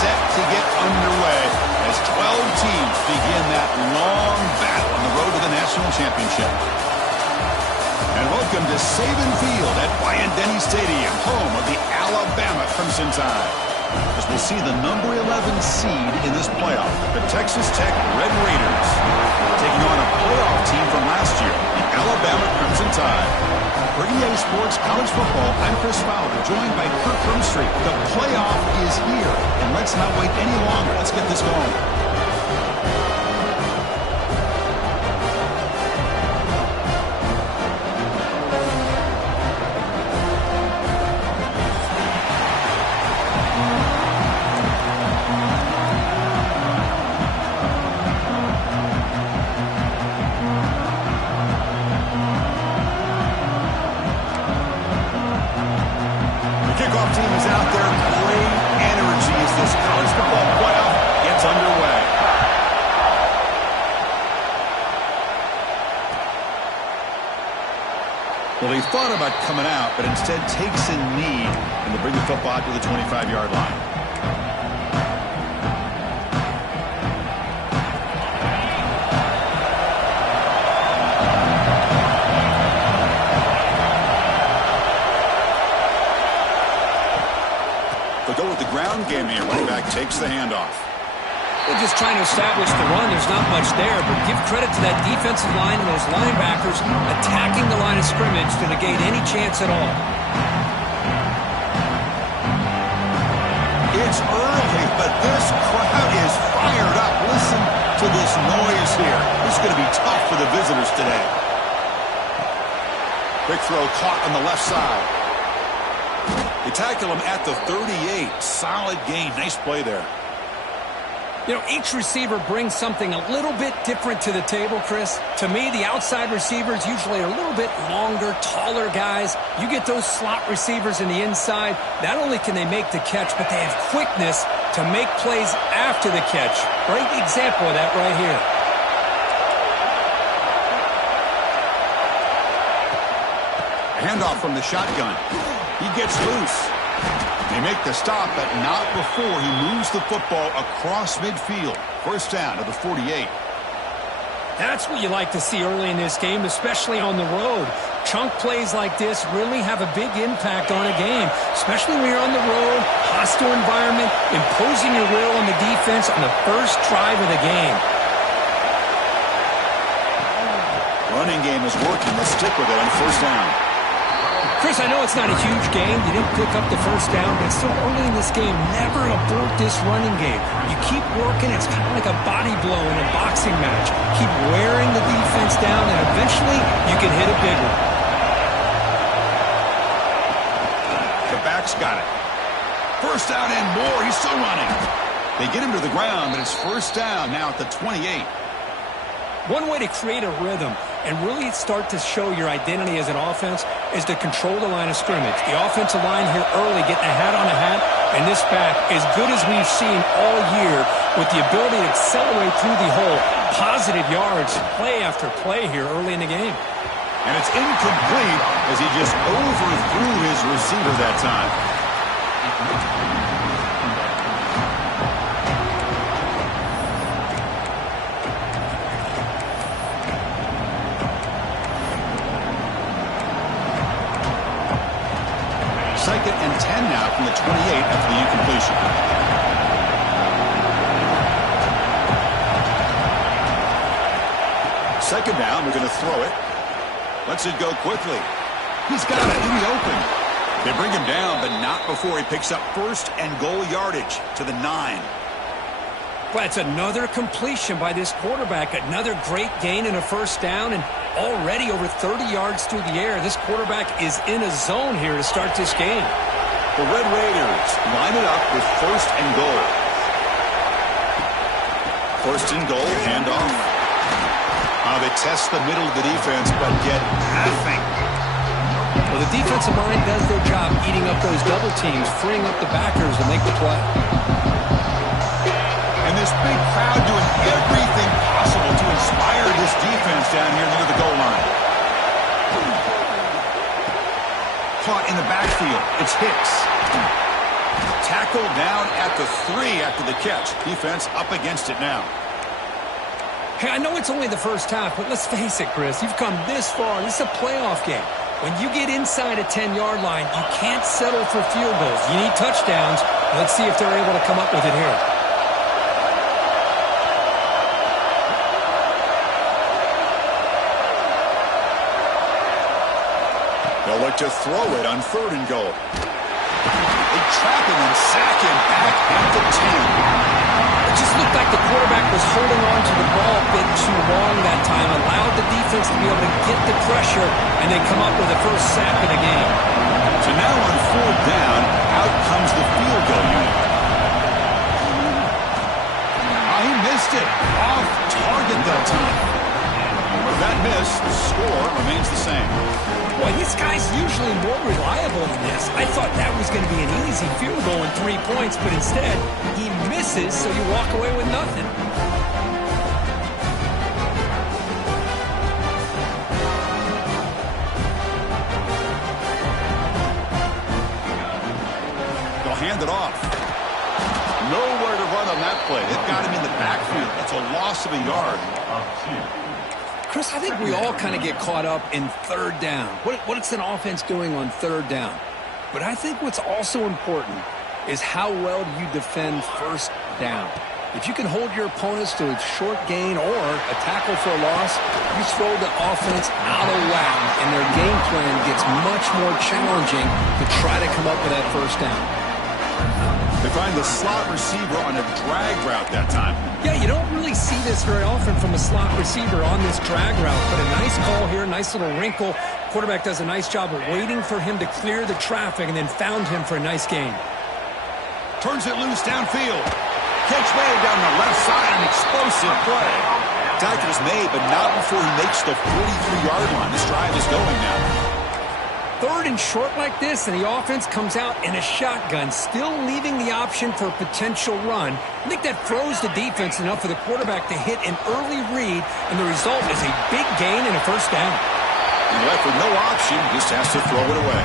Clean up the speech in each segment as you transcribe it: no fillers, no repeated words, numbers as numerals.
set to get underway as 12 teams begin that long battle on the road to the national championship. And welcome to Saban Field at Bryant-Denny Stadium, home of the Alabama Crimson Tide. As we'll see the number 11 seed in this playoff, the Texas Tech Red Raiders, taking on a playoff team from last year, the Alabama Crimson Tide. For EA Sports College Football, I'm Chris Fowler, joined by Kirk Herbstreit. The playoff is here, and let's not wait any longer. Let's get this going. Team is out there. Great energy as this college football playoff gets underway. Well, they thought about coming out, but instead takes a knee, and they bring the football out to the 25-yard line. Go with the ground game here. Running back takes the handoff. They're just trying to establish the run. There's not much there, but give credit to that defensive line and those linebackers attacking the line of scrimmage to negate any chance at all. It's early, but this crowd is fired up. Listen to this noise here. This is going to be tough for the visitors today. Quick throw caught on the left side. They tackle him at the 38. Solid gain. Nice play there. You know, each receiver brings something a little bit different to the table, Chris. To me, the outside receivers usually are a little bit longer, taller guys. You get those slot receivers in the inside. Not only can they make the catch, but they have quickness to make plays after the catch. Great example of that right here. Handoff from the shotgun. He gets loose. They make the stop, but not before he moves the football across midfield. First down to the 48. That's what you like to see early in this game, especially on the road. Chunk plays like this really have a big impact on a game, especially when you're on the road, hostile environment, imposing your will on the defense on the first drive of the game. Running game is working. Let's stick with it on first down. Chris, I know it's not a huge game. You didn't pick up the first down, but it's still early in this game. Never abort this running game. You keep working. It's kind of like a body blow in a boxing match. Keep wearing the defense down, and eventually you can hit a big one. The back's got it. First down and more. He's still running. They get him to the ground, but it's first down now at the 28. One way to create a rhythm and really start to show your identity as an offense is to control the line of scrimmage. The offensive line here early getting a hat on a hat, and this back, as good as we've seen all year, with the ability to accelerate through the hole, positive yards, play after play here early in the game. And it's incomplete as he just overthrew his receiver that time. Second and 10 now from the 28 after the incompletion. Second down, they're going to throw it. Lets it go quickly. He's got it in the open. They bring him down, but not before he picks up first and goal yardage to the 9. Well, it's another completion by this quarterback. Another great gain in a first down, and already over 30 yards through the air. This quarterback is in a zone here to start this game. The Red Raiders line it up with first and goal. First and goal, handoff. They test the middle of the defense, but get nothing. Well, the defensive line does their job eating up those double teams, freeing up the backers to make the play. And this big crowd doing everything possible to inspire this defense down here near the goal line. Caught in the backfield. It's Hicks. Tackled down at the 3 after the catch. Defense up against it now. Hey, I know it's only the first half, but let's face it, Chris. You've come this far. This is a playoff game. When you get inside a 10-yard line, you can't settle for field goals. You need touchdowns. Let's see if they're able to come up with it here. They'll look to throw it on 3rd and goal. They trap him and sack him back at the 10. It just looked like the quarterback was holding on to the ball a bit too long that time, allowed the defense to be able to get the pressure, and they come up with the first sack of the game. So now on 4th down, out comes the field goal unit. Oh, he missed it. Off target that time. With that miss, the score remains the same. Boy, this guy's usually more reliable than this. I thought that was going to be an easy field goal and 3 points, but instead, he misses, so you walk away with nothing. They'll hand it off. Nowhere to run on that play. They've got him in the backfield. It's a loss of a yard. Chris, I think we all kind of get caught up in 3rd down. What's an offense doing on 3rd down? But I think what's also important is how well you defend 1st down. If you can hold your opponents to a short gain or a tackle for a loss, you throw the offense out of whack, and their game plan gets much more challenging to try to come up with that 1st down. They find the slot receiver on a drag route that time. Yeah, you don't really see this very often from a slot receiver on this drag route, but a nice call here, nice little wrinkle. Quarterback does a nice job of waiting for him to clear the traffic and then found him for a nice gain. Turns it loose downfield. Catch made down the left side, an explosive play. Tackle is made, but not before he makes the 43-yard line. This drive is going now. 3rd and short like this, and the offense comes out in a shotgun, still leaving the option for a potential run. I think that throws the defense enough for the quarterback to hit an early read, and the result is a big gain and a 1st down. And left with no option, just has to throw it away.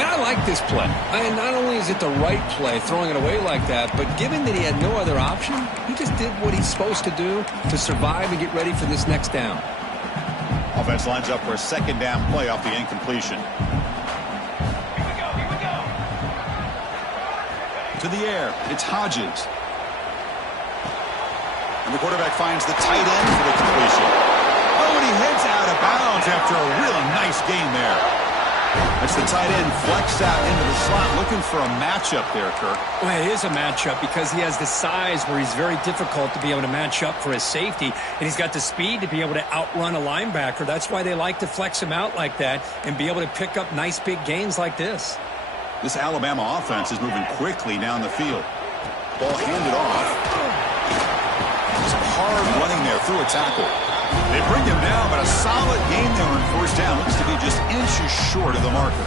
Man, I like this play. And not only is it the right play, throwing it away like that, but given that he had no other option, he just did what he's supposed to do to survive and get ready for this next down. Offense lines up for a 2nd down play off the incompletion. Here we go. To the air, it's Hodges. And the quarterback finds the tight end for the completion. Oh, and he heads out of bounds after a really nice gain there. That's the tight end flexed out into the slot, looking for a matchup there, Kirk. Well, it is a matchup because he has the size where he's very difficult to be able to match up for his safety, and he's got the speed to be able to outrun a linebacker. That's why they like to flex him out like that and be able to pick up nice big gains like this. This Alabama offense is moving quickly down the field. Ball handed off. It's hard running there through a tackle. They bring him down, but a solid game there on 1st down. Looks to be just inches short of the marker.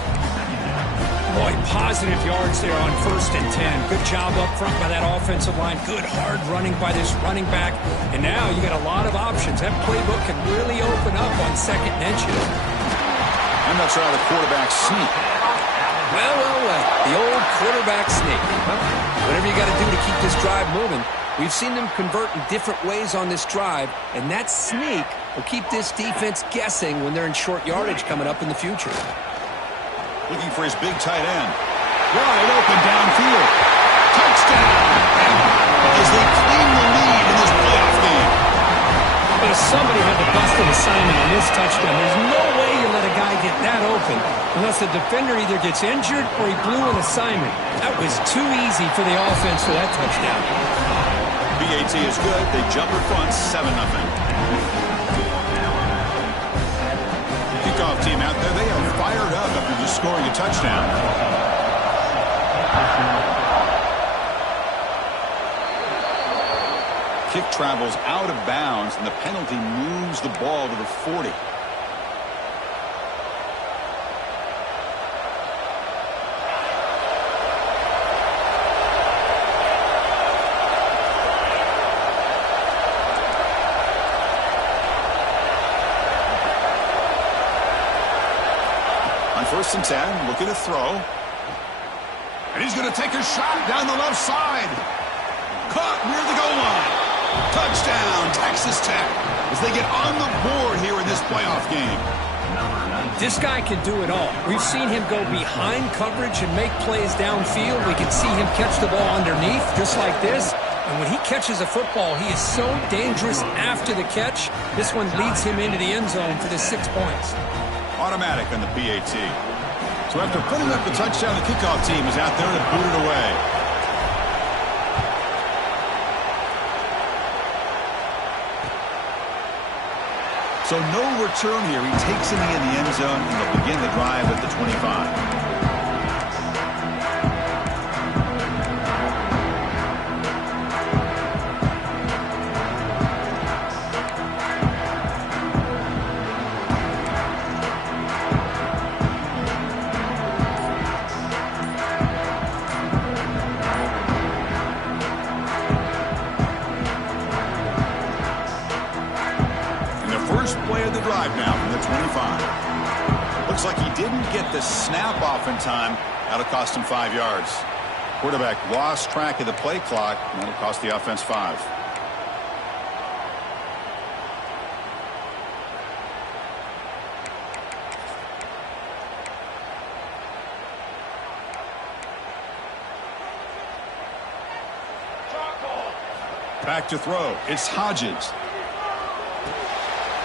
Boy, positive yards there on 1st and 10. Good job up front by that offensive line. Good hard running by this running back. And now you got a lot of options. That playbook can really open up on 2nd and inches. I'm not sure how the quarterback sneak. Well. The old quarterback sneak. Well, whatever you got to do to keep this drive moving. We've seen them convert in different ways on this drive, and that sneak will keep this defense guessing when they're in short yardage coming up in the future. Looking for his big tight end. Wide open downfield. Touchdown! As they claim the lead in this playoff game. But if somebody had to bust an assignment on this touchdown, there's no way you let a guy get that open unless the defender either gets injured or he blew an assignment. That was too easy for the offense for that touchdown. BAT is good. They jump in front 7-0. Kickoff team out there. They are fired up after just scoring a touchdown. Kick travels out of bounds, and the penalty moves the ball to the 40. On 1st and 10, looking to throw. And he's going to take a shot down the left side. Caught near the goal line. Touchdown, Texas Tech, as they get on the board here in this playoff game. This guy can do it all. We've seen him go behind coverage and make plays downfield. We can see him catch the ball underneath, just like this. And when he catches a football, he is so dangerous after the catch. This one leads him into the end zone for the 6 points. Automatic on the PAT. So after putting up the touchdown, the kickoff team is out there to boot it away. So no return here. He takes it in the end zone, and they'll begin the drive at the 25. Now from the 25. Looks like he didn't get the snap off in time. That'll cost him 5 yards. Quarterback lost track of the play clock, and that'll cost the offense 5. Back to throw. It's Hodges.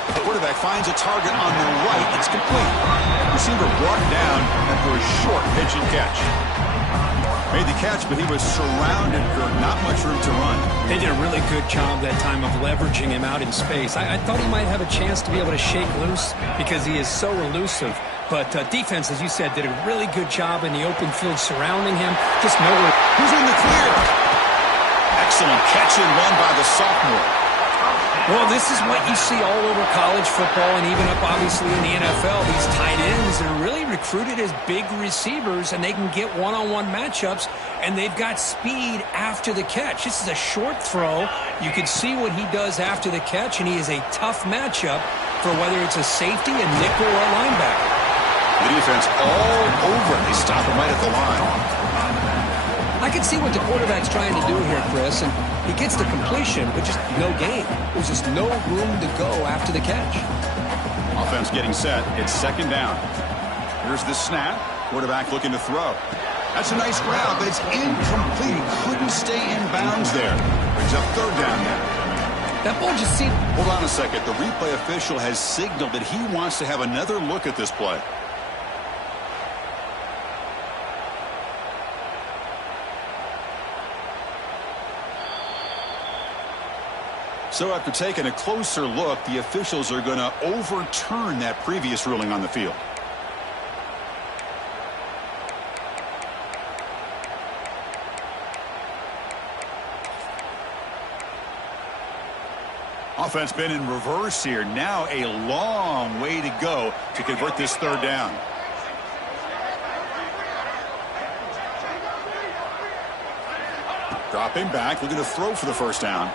The quarterback finds a target on the right. It's complete. Receiver brought down after a short pitch and catch. Made the catch, but he was surrounded for not much room to run. They did a really good job that time of leveraging him out in space. I thought he might have a chance to be able to shake loose because he is so elusive. But defense, as you said, did a really good job in the open field surrounding him. Just nowhere. Who's in the clear? Excellent catch and run by the sophomore. Well, this is what you see all over college football and even up, obviously, in the NFL. These tight ends are really recruited as big receivers, and they can get one-on-one matchups, and they've got speed after the catch. This is a short throw. You can see what he does after the catch, and he is a tough matchup for whether it's a safety, a nickel, or a linebacker. The defense all over. They stop him right at the line. I can see what the quarterback's trying to do here, Chris, and he gets the completion, but just no gain. There's just no room to go after the catch. Offense getting set. It's second down. Here's the snap. Quarterback looking to throw. That's a nice grab, but it's incomplete. He couldn't stay in bounds there. Brings up third down now. That ball just seemed... Hold on a second. The replay official has signaled that he wants to have another look at this play. So after taking a closer look, the officials are going to overturn that previous ruling on the field. Offense been in reverse here. Now a long way to go to convert this third down. Dropping back, looking to throw for the first down.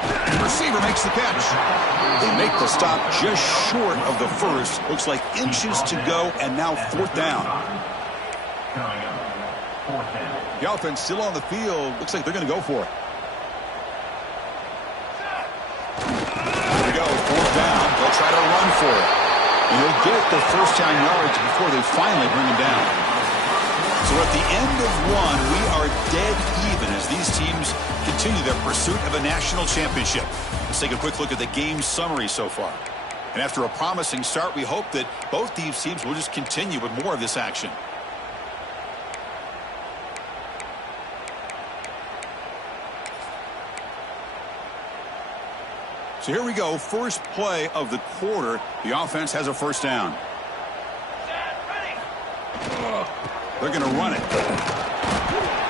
The receiver makes the catch. They make the stop just short of the first. Looks like inches to go, and now fourth down. The offense still on the field. Looks like they're going to go for it. Here we go, fourth down. They'll try to run for it. And they'll get the first down yards before they finally bring him down. So at the end of one, we are dead even as these teams continue their pursuit of a national championship. Let's take a quick look at the game summary so far. And after a promising start, we hope that both these teams will just continue with more of this action. So here we go, first play of the quarter. The offense has a first down. They're going to run it.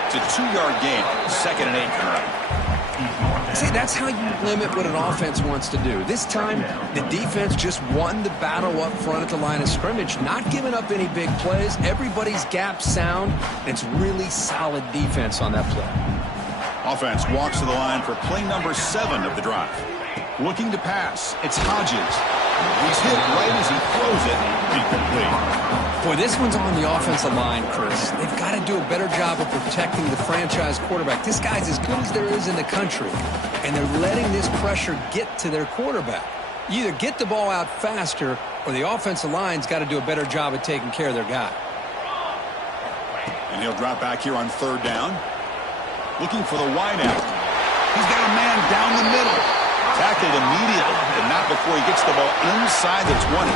It's a 2-yard gain. 2nd and 8 current. See, that's how you limit what an offense wants to do. This time, the defense just won the battle up front at the line of scrimmage, not giving up any big plays. Everybody's gap sound. It's really solid defense on that play. Offense walks to the line for play number 7 of the drive. Looking to pass. It's Hodges. He's hit right as he throws it. Incomplete. Boy, this one's on the offensive line, Chris. They've got to do a better job of protecting the franchise quarterback. This guy's as good as there is in the country, and they're letting this pressure get to their quarterback. You either get the ball out faster, or the offensive line's got to do a better job of taking care of their guy. And he'll drop back here on third down. Looking for the wideout. He's got a man down the middle. Tackled immediately, and not before he gets the ball inside the 20.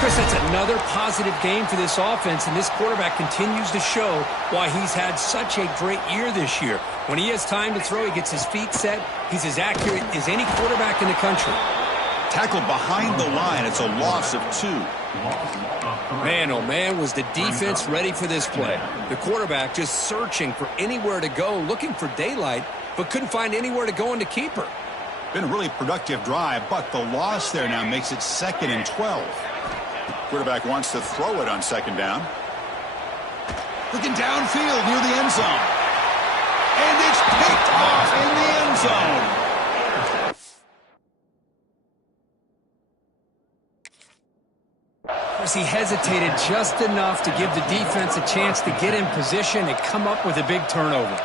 Chris, that's another positive game for this offense, and this quarterback continues to show why he's had such a great year this year. When he has time to throw, he gets his feet set. He's as accurate as any quarterback in the country. Tackled behind the line. It's a loss of 2. Man, oh man, was the defense ready for this play. The quarterback just searching for anywhere to go, looking for daylight, but couldn't find anywhere to go into keeper. Been a really productive drive, but the loss there now makes it 2nd and 12. Quarterback wants to throw it on 2nd down. Looking downfield near the end zone. And it's picked off in the end zone. He hesitated just enough to give the defense a chance to get in position and come up with a big turnover.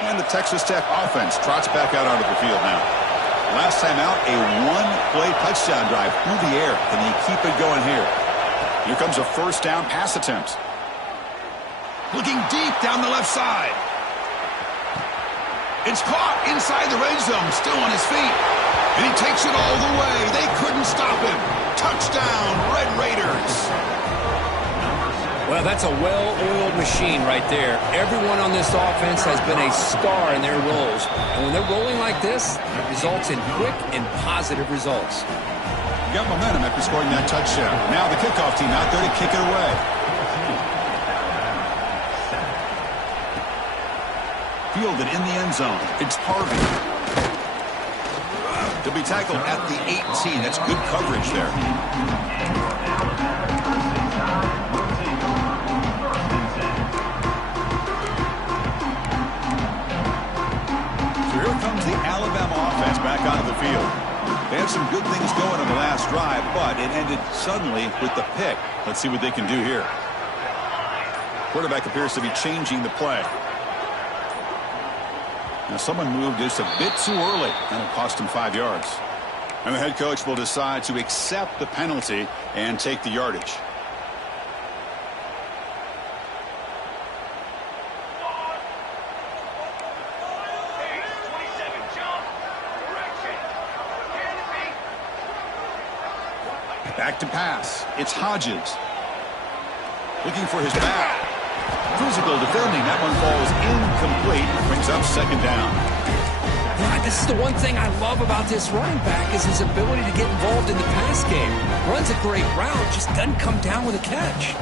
And the Texas Tech offense trots back out onto the field now. Last time out, a one-play touchdown drive through the air. Can they keep it going here? Here comes a first down pass attempt. Looking deep down the left side. It's caught inside the red zone, still on his feet. And he takes it all the way. They couldn't stop him. Touchdown, Red Raiders. Well, that's a well-oiled machine right there. Everyone on this offense has been a star in their roles. And when they're rolling like this, it results in quick and positive results. Got momentum after scoring that touchdown. Now the kickoff team out there to kick it away. Fielded in the end zone. It's Harvey. To be tackled at the 18. That's good coverage there. The Alabama offense back onto the field. They had some good things going on the last drive, but it ended suddenly with the pick. Let's see what they can do here. Quarterback appears to be changing the play. Now someone moved just a bit too early, and it cost him 5 yards. And the head coach will decide to accept the penalty and take the yardage. Back to pass. It's Hodges. Looking for his back. Physical defending. That one falls incomplete. Brings up 2nd down. This is the one thing I love about this running back is his ability to get involved in the pass game. Runs a great route, just doesn't come down with a catch.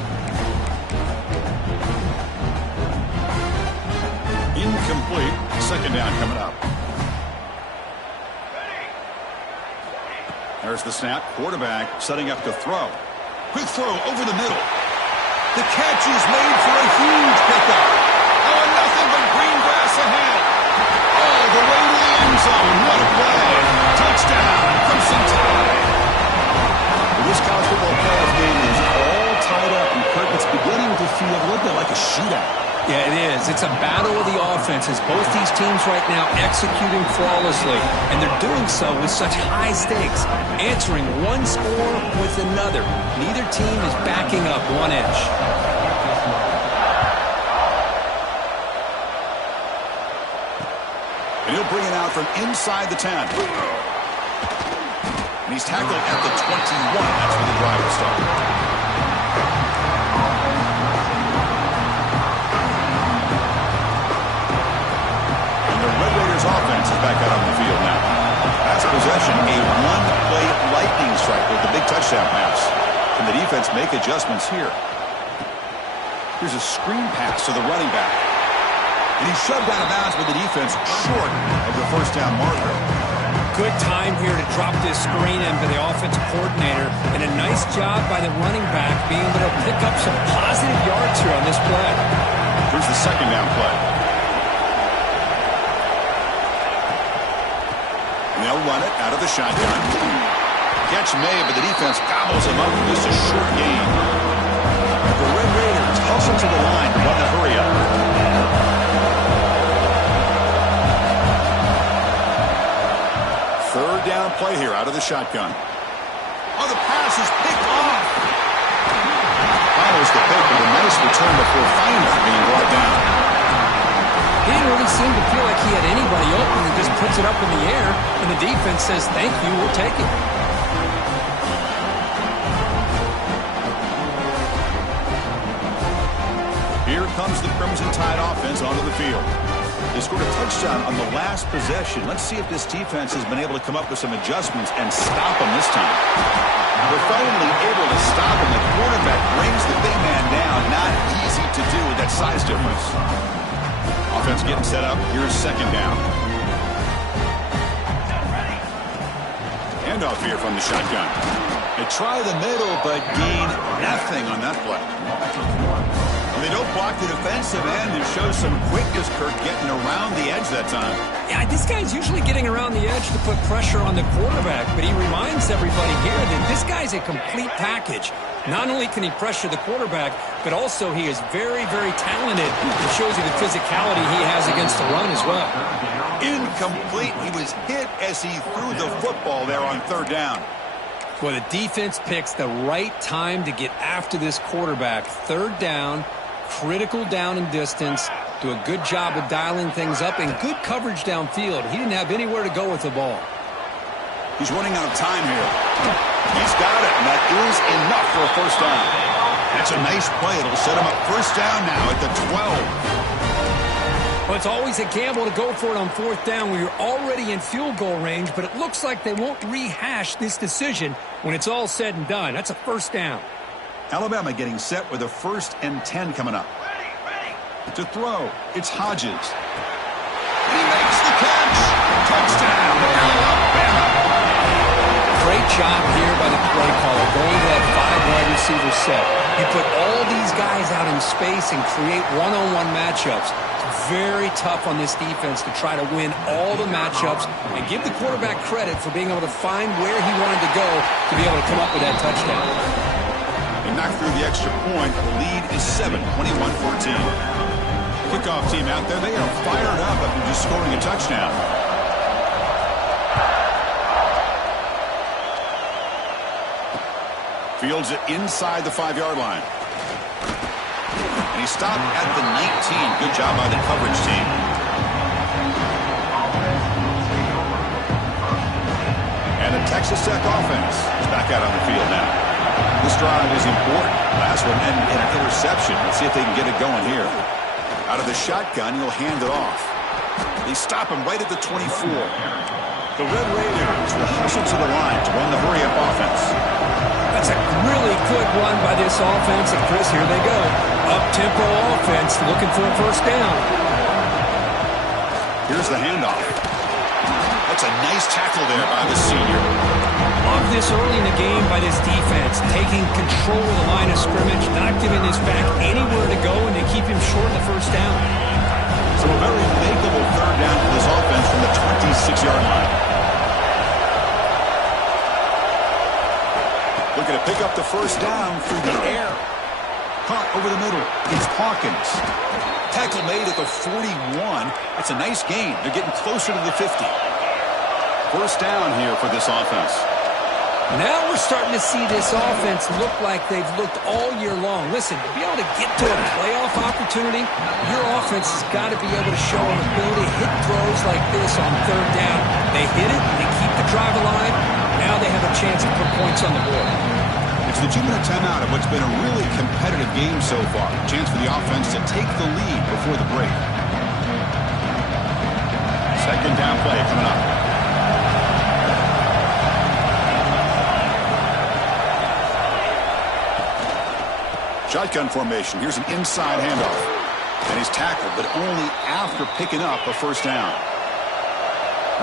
Incomplete. 2nd down coming up. There's the snap. Quarterback setting up to throw. Quick throw over the middle. The catch is made for a huge pickup. Oh, nothing but green grass ahead. All the way to the end zone. What a play. Touchdown. Crimson Tide. This college football playoff game is all tied up, and Kirk, it's beginning to feel a little bit like a shootout. Yeah, it is. It's a battle of the offenses. Both these teams right now executing flawlessly, and they're doing so with such high stakes, answering one score with another. Neither team is backing up 1 inch. And he'll bring it out from inside the 10. And he's tackled at the 21. That's where the drive will start. Offense is back out on the field now. Pass possession, a one-play lightning strike with the big touchdown pass. Can the defense make adjustments here? Here's a screen pass to the running back. And he's shoved out of bounds with the defense short of the first down marker. Good time here to drop this screen into the offensive coordinator, and a nice job by the running back being able to pick up some positive yards here on this play. Here's the second down play. And they'll run it out of the shotgun. Catch made, but the defense gobbles him up for just a short gain. The Red Raiders hustle to the line to run the hurry up. Third down play here out of the shotgun. Oh, the pass is picked off. Follows the pick with a nice return before finally being brought down. He didn't really seem to feel like he had anybody open and just puts it up in the air, and the defense says, thank you, we'll take it. Here comes the Crimson Tide offense onto the field. They scored a touchdown on the last possession. Let's see if this defense has been able to come up with some adjustments and stop them this time. They're finally able to stop him. The quarterback brings the big man down. Not easy to do with that size difference. Offense getting set up. Here's second down. Handoff here from the shotgun. They try the middle, but gain nothing on that play. They don't block the defensive end and show some quickness, Kirk, getting around the edge that time. Yeah, this guy's usually getting around the edge to put pressure on the quarterback, but he reminds everybody here that this guy's a complete package. Not only can he pressure the quarterback, but also he is very, very talented. It shows you the physicality he has against the run as well. Incomplete. He was hit as he threw the football there on third down. Well, the defense picks the right time to get after this quarterback. Third down. Critical down and distance, do a good job of dialing things up, and good coverage downfield. He didn't have anywhere to go with the ball. He's running out of time here. He's got it, and that is enough for a first down. That's a nice play. It'll set him up first down now at the 12. Well, it's always a gamble to go for it on fourth down when you're already in field goal range, but it looks like they won't rehash this decision when it's all said and done. That's a first down. Alabama getting set with a 1st and 10 coming up. To throw, it's Hodges. He makes the catch. Touchdown, Alabama. Great job here by the play caller, going to that 5-wide receiver set. You put all these guys out in space and create one-on-one matchups. It's very tough on this defense to try to win all the matchups and give the quarterback credit for being able to find where he wanted to go to be able to come up with that touchdown. They knocked through the extra point. The lead is 7, 21-14. Kickoff team out there. They are fired up after just scoring a touchdown. Fields it inside the 5-yard line. And he stopped at the 19. Good job by the coverage team. And the Texas Tech offense is back out on the field now. This drive is important. Last one ended in an interception. Let's see if they can get it going here. Out of the shotgun, he'll hand it off. They stop him right at the 24. The Red Raiders will hustle to the line to run the hurry-up offense. That's a really good run by this offense. And, Chris, here they go. Up-tempo offense looking for a first down. Here's the handoff. That's a nice tackle there by the senior. Love this early in the game by this defense, taking control of the line of scrimmage, not giving this back anywhere to go, and they keep him short of the first down. So a very makeable third down for this offense from the 26-yard line. Looking to pick up the first down through the air. Caught over the middle. It's Hawkins. Tackle made at the 41. It's a nice gain. They're getting closer to the 50. First down here for this offense. Now we're starting to see this offense look like they've looked all year long. Listen, to be able to get to a playoff opportunity, your offense has got to be able to show an ability to hit throws like this on third down. They hit it, they keep the drive alive. Now they have a chance to put points on the board. It's the 2-minute timeout of what's been a really competitive game so far. Chance for the offense to take the lead before the break. Second down play coming up. Shotgun formation. Here's an inside handoff. And he's tackled, but only after picking up a first down.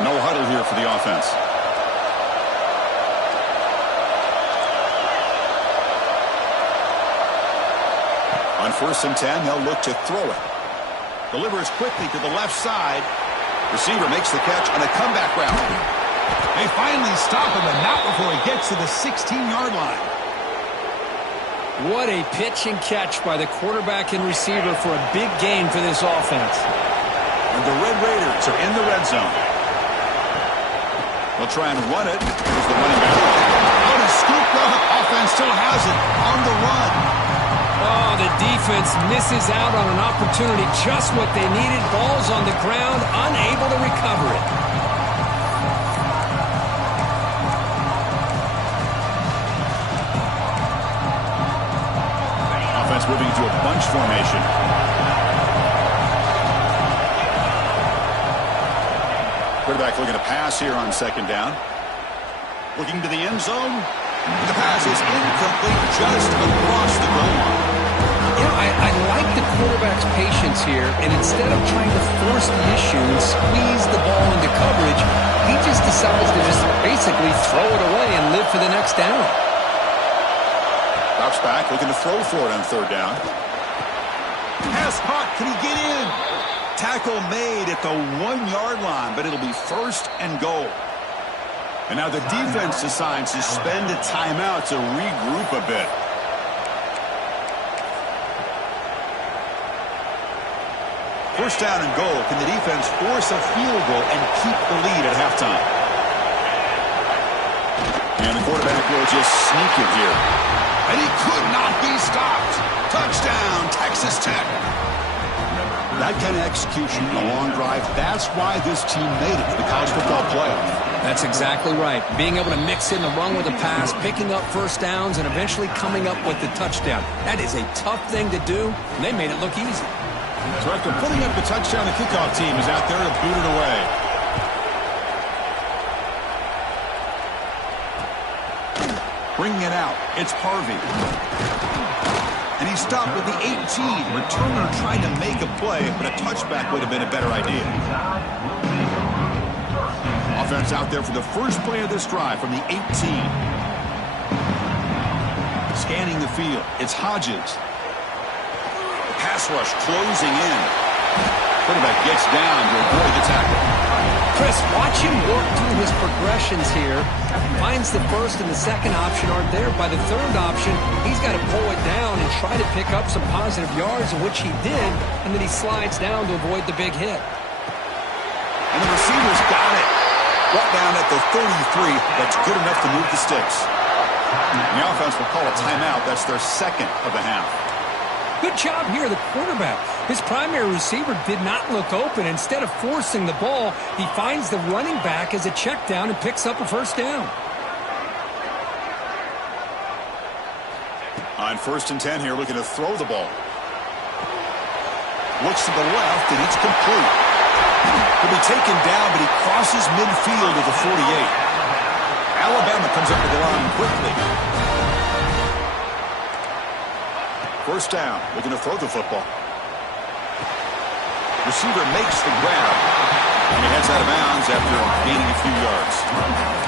No huddle here for the offense. On 1st and 10, they'll look to throw it. Delivers quickly to the left side. Receiver makes the catch on a comeback route. They finally stop him, but not before he gets to the 16-yard line. What a pitch and catch by the quarterback and receiver for a big gain for this offense. And the Red Raiders are in the red zone. They'll try and run it. Here's the running back. Out is scooped up. Offense still has it on the run. Oh, the defense misses out on an opportunity, just what they needed. Ball's on the ground, unable to recover it. Offense moving into a bunch formation. Quarterback looking to pass here on 2nd down. Looking to the end zone. The pass is incomplete, just across the goal line. You know, I like the quarterback's patience here, and instead of trying to force the issue and squeeze the ball into coverage, he just decides to just basically throw it away and live for the next down. Drops back, looking to throw for it on 3rd down. Pass caught, can he get in? Tackle made at the 1-yard line, but it'll be 1st and goal. And now the defense decides to spend a timeout to regroup a bit. First down and goal. Can the defense force a field goal and keep the lead at halftime? And the quarterback will just sneak it here. And he could not be stopped. Touchdown, Texas Tech. That kind of execution in a long drive, that's why this team made it to the college football playoff. That's exactly right. Being able to mix in the run with a pass, picking up first downs, and eventually coming up with the touchdown. That is a tough thing to do, and they made it look easy. So after putting up the touchdown, the kickoff team is out there to boot it away. Bringing it out, it's Harvey. And he stopped with the 18. Returner tried to make a play, but a touchback would have been a better idea. Offense out there for the first play of this drive from the 18. Scanning the field, it's Hodges. Pass rush closing in. Quarterback gets down to avoid the tackle. Chris, watch him work through his progressions here. Finds the first and the second option aren't there. By the third option, he's got to pull it down and try to pick up some positive yards, which he did, and then he slides down to avoid the big hit. And the receiver's got it. Brought down at the 33. That's good enough to move the sticks. The offense will call a timeout. That's their 2nd of the half. Good job here, the quarterback. His primary receiver did not look open. Instead of forcing the ball, he finds the running back as a check down and picks up a first down. On 1st and 10 here, looking to throw the ball. Looks to the left, and it's complete. He'll be taken down, but he crosses midfield to the 48. Alabama comes up to the line quickly. First down, looking to throw the football. Receiver makes the grab, and he heads out of bounds after gaining a few yards.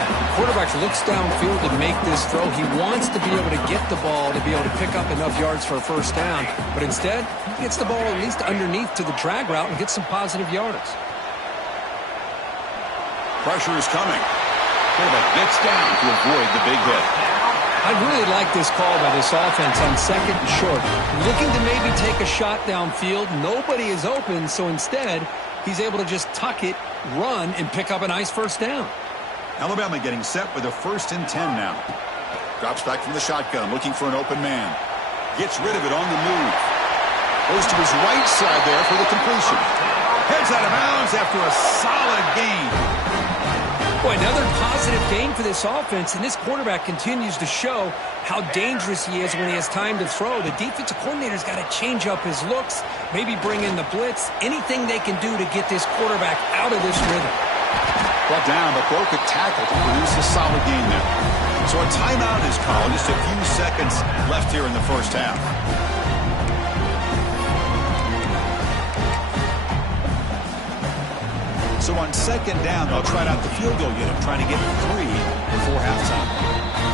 The quarterback looks downfield to make this throw. He wants to be able to get the ball to be able to pick up enough yards for a first down, but instead, he gets the ball at least underneath to the drag route and gets some positive yards. Pressure is coming. Quarterback gets down to avoid the big hit. I really like this call by this offense on 2nd and short. Looking to maybe take a shot downfield. Nobody is open, so instead, he's able to just tuck it, run, and pick up a nice first down. Alabama getting set with a 1st and 10 now. Drops back from the shotgun, looking for an open man. Gets rid of it on the move. Goes to his right side there for the completion. Heads out of bounds after a solid gain. Boy, another positive gain for this offense, and this quarterback continues to show how dangerous he is when he has time to throw. The defensive coordinator's got to change up his looks, maybe bring in the blitz, anything they can do to get this quarterback out of this rhythm. Brought down, but broke a tackle to produce a solid gain there. So a timeout is called. Just a few seconds left here in the first half. So on second down, they'll try out the field goal unit, trying to get 3 before halftime.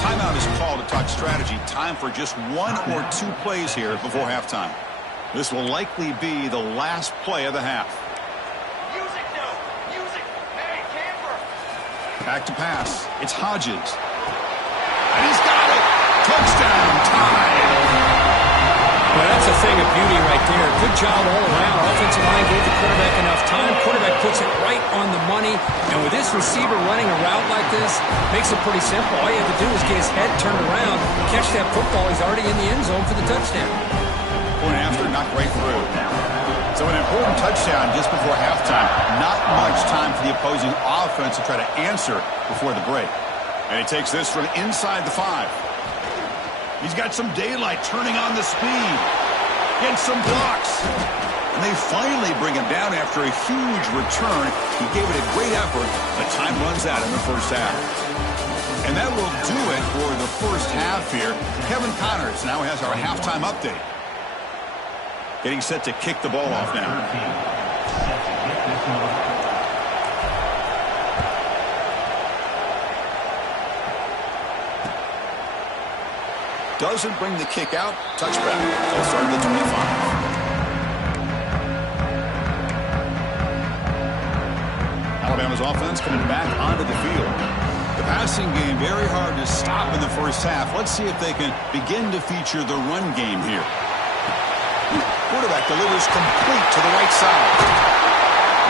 Timeout is called to talk strategy. Time for just 1 or 2 plays here before halftime. This will likely be the last play of the half. Music now. Music. Hey, camper. Back to pass. It's Hodges. And he's got it. Touchdown. Tie. Well, that's a thing of beauty right there. Good job all around. Offensive line gave the quarterback enough time. Quarterback puts it right on the money. And with this receiver running a route like this, makes it pretty simple. All you have to do is get his head turned around, catch that football. He's already in the end zone for the touchdown. Point after, not right through. So an important touchdown just before halftime. Not much time for the opposing offense to try to answer before the break. And he takes this from inside the 5. He's got some daylight, turning on the speed. Gets some blocks. And they finally bring him down after a huge return. He gave it a great effort, but time runs out in the first half. And that will do it for the first half here. Kevin Connors now has our halftime update. Getting set to kick the ball off now. Doesn't bring the kick out. Touchback. They'll start at the 25. Alabama's offense coming back onto the field. The passing game very hard to stop in the first half. Let's see if they can begin to feature the run game here. Quarterback delivers complete to the right side.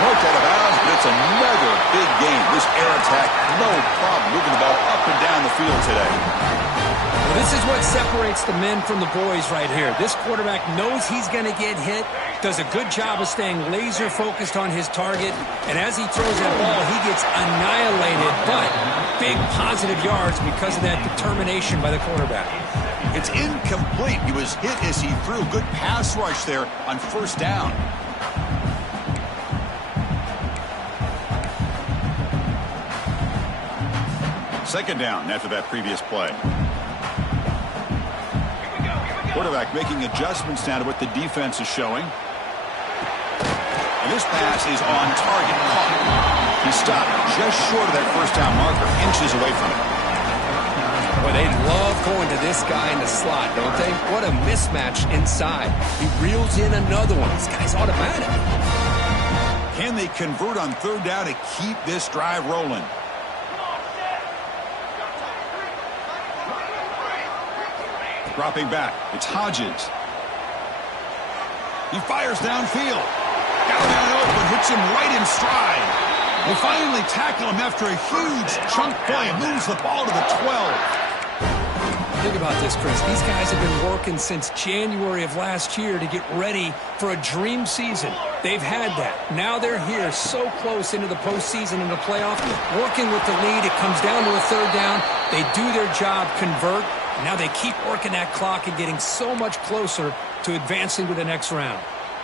Marked out of bounds, but it's another big game. This air attack, no problem moving the ball up and down the field today. Well, this is what separates the men from the boys right here. This quarterback knows he's going to get hit, does a good job of staying laser focused on his target, and as he throws that ball, he gets annihilated, but big positive yards because of that determination by the quarterback. It's incomplete. He was hit as he threw. Good pass rush there on first down. Second down after that previous play. Quarterback making adjustments now to what the defense is showing. And this pass is on target. Caught. He stopped just short of that first down marker, inches away from it. Well, they love going to this guy in the slot, don't they? What a mismatch inside. He reels in another one. This guy's automatic. Can they convert on third down to keep this drive rolling? Dropping back. It's Hodges. He fires downfield. Got him out open. Hits him right in stride. They finally tackle him after a huge chunk play. Moves the ball to the 12. Think about this, Chris. These guys have been working since January of last year to get ready for a dream season. They've had that. Now they're here so close into the postseason and the playoff, working with the lead. It comes down to a third down. They do their job, convert. And now they keep working that clock and getting so much closer to advancing to the next round.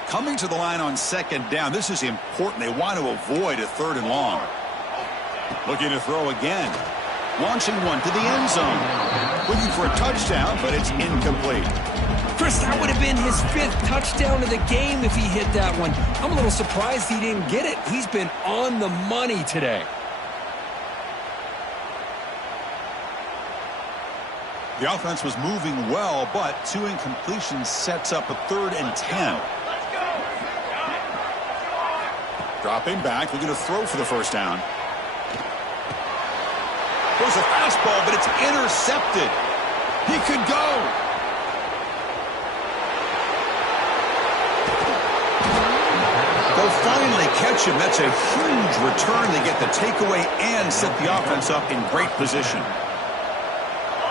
Coming to the line on second down. This is important. They want to avoid a third and long. Looking to throw again. Launching one to the end zone. Looking for a touchdown, but it's incomplete. Chris, that would have been his 5th touchdown of the game if he hit that one. I'm a little surprised he didn't get it. He's been on the money today. The offense was moving well, but 2 incompletions sets up a 3rd and 10. Dropping back, looking to throw for the first down. There's a fastball, but it's intercepted. He could go. They'll finally catch him. That's a huge return. They get the takeaway and set the offense up in great position.